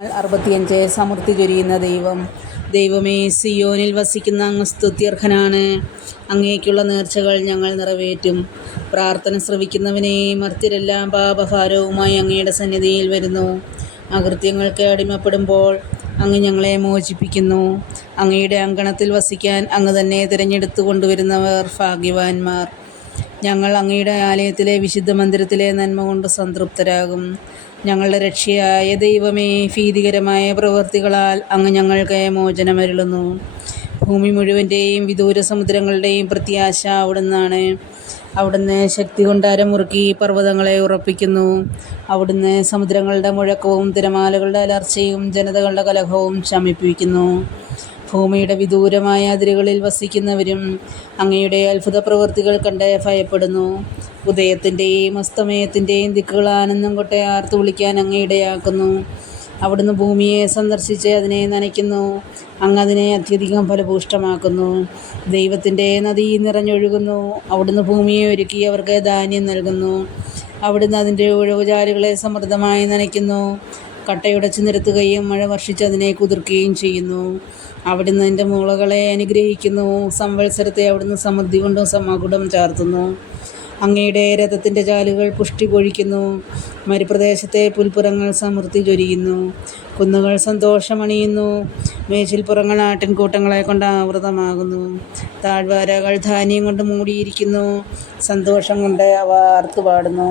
അറുപത്തിയഞ്ച് സമൃദ്ധി ചൊരിയുന്ന ദൈവം. ദൈവമേ സിയോനിൽ വസിക്കുന്ന അങ്ങ് സ്തുത്യർഹനാണ്. അങ്ങേക്കുള്ള നേർച്ചകൾ ഞങ്ങൾ നിറവേറ്റും. പ്രാർത്ഥന ശ്രവിക്കുന്നവനെ മർത്തിരെല്ലാം പാപഭാരവുമായി അങ്ങയുടെ സന്നിധിയിൽ വരുന്നു. അകൃത്യങ്ങൾക്ക് അടിമപ്പെടുമ്പോൾ അങ്ങ് ഞങ്ങളെ മോചിപ്പിക്കുന്നു. അങ്ങയുടെ അങ്കണത്തിൽ വസിക്കാൻ അങ്ങ് തന്നെ തിരഞ്ഞെടുത്തു കൊണ്ടുവരുന്നവർ ഭാഗ്യവാന്മാർ. ഞങ്ങൾ അങ്ങയുടെ ആലയത്തിലെ വിശുദ്ധ മന്ദിരത്തിലെ നന്മ കൊണ്ട് സംതൃപ്തരാകും. ഞങ്ങളുടെ രക്ഷയായ ദൈവമേ ഭീതികരമായ പ്രവൃത്തികളാൽ അങ്ങ് ഞങ്ങൾക്ക് മോചനമരുളുന്നു. ഭൂമി മുഴുവന്റെയും വിദൂര സമുദ്രങ്ങളുടെയും പ്രത്യാശ അവിടുന്നാണ്. അവിടുന്ന് ശക്തി കൊണ്ടാരം മുറുക്കി പർവതങ്ങളെ ഉറപ്പിക്കുന്നു. അവിടുന്ന് സമുദ്രങ്ങളുടെ മുഴക്കവും തിരമാലകളുടെ അലർച്ചയും ജനതകളുടെ കലഹവും ശമിപ്പിക്കുന്നു. ഭൂമിയുടെ വിദൂരമായ അതിരുകളിൽ വസിക്കുന്നവരും അങ്ങയുടെ അത്ഭുത പ്രവൃത്തികൾ കണ്ട് ഭയപ്പെടുന്നു. ഉദയത്തിന്റെയും അസ്തമയത്തിന്റെയും ദിക്കുകൾ ആനന്ദം കൊട്ടെ ആർത്തു വിളിക്കാൻ അങ്ങയിടയാക്കുന്നു. അവിടുന്ന് ഭൂമിയെ സന്ദർശിച്ച് അതിനെ നനയ്ക്കുന്നു. അങ്ങ് അതിനെ അത്യധികം ഫലഭൂഷ്ടമാക്കുന്നു. ദൈവത്തിന്റെ നദി നിറഞ്ഞൊഴുകുന്നു. അവിടുന്ന് ഭൂമിയെ ഒരുക്കി അവർക്ക് ധാന്യം നൽകുന്നു. അവിടുന്ന് അതിന്റെ ഒഴുകുചാലുകളെ സമൃദ്ധമായി നനയ്ക്കുന്നു. കട്ടയുടച്ച് നിരത്തുകയും മഴ വർഷിച്ച് അതിനെ കുതിർക്കുകയും ചെയ്യുന്നു. അവിടുന്ന് എന്റെ മൂളകളെ അനുഗ്രഹിക്കുന്നു. സംവത്സരത്തെ അവിടുന്ന് സമൃദ്ധി കൊണ്ടും സമകുടം ചാർത്തുന്നു. അങ്ങയുടെ രഥത്തിന്റെ ചാലുകൾ പുഷ്ടി പൊഴിക്കുന്നു. മരുപ്രദേശത്തെ പുൽപ്പുറങ്ങൾ സമൃദ്ധി ചൊരിയുന്നു കുന്നുകൾ സന്തോഷമണിയുന്നു. മേച്ചിൽപ്പുറങ്ങൾ ആട്ടിൻകൂട്ടങ്ങളെ കൊണ്ട് ആവൃതമാകുന്നു. താഴ്വാരകൾ ധാന്യം കൊണ്ട് മൂടിയിരിക്കുന്നു. സന്തോഷം കൊണ്ട് അവ ആർത്തുപാടുന്നു.